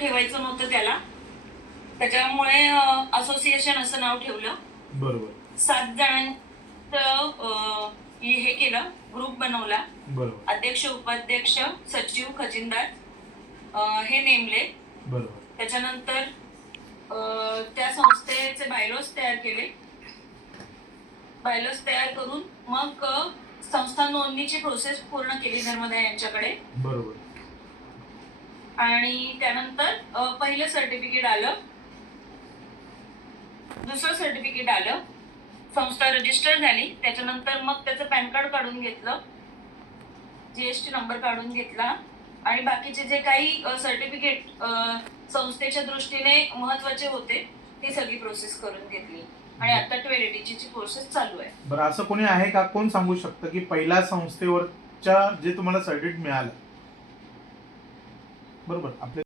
ठेवायचं नव्हतं त्याला, त्याच्यामुळे असोसिएशन असं नाव ठेवलं. बरोबर. 7 जणांचं हे केलं, ग्रुप बनवला. बरोबर. अध्यक्ष, उपाध्यक्ष, सचिव, खजिनदार हे नेमले. बरोबर. त्याच्यानंतर त्या संस्थेचे बायलॉज तयार केले. बायलॉज तयार करून मग संस्था नोंदणीची प्रोसेस पूर्ण केली नर्मदा यांच्याकडे. बरोबर. आणि त्यानंतर पहिलं सर्टिफिकेट आलं, दुसरं सर्टिफिकेट आलं, संस्था रजिस्टर झाली. त्याच्यानंतर मग त्याचं पॅन कार्ड काढून घेतलं, जीएसटी नंबर काढून घेतला आणि बाकीचे जे काही सर्टिफिकेट संस्थेच्या दृष्टीने महत्वाचे होते ती सगळी प्रोसेस करून घेतली आणि आता 1280 ची प्रोसेस चालू आहे. बरं, असं कोणी आहे का, कोण सांगू शकतं की पहिल्या संस्थेवरच्या जे तुम्हाला सर्टिफिकेट मिळालं, बरोबर, आपले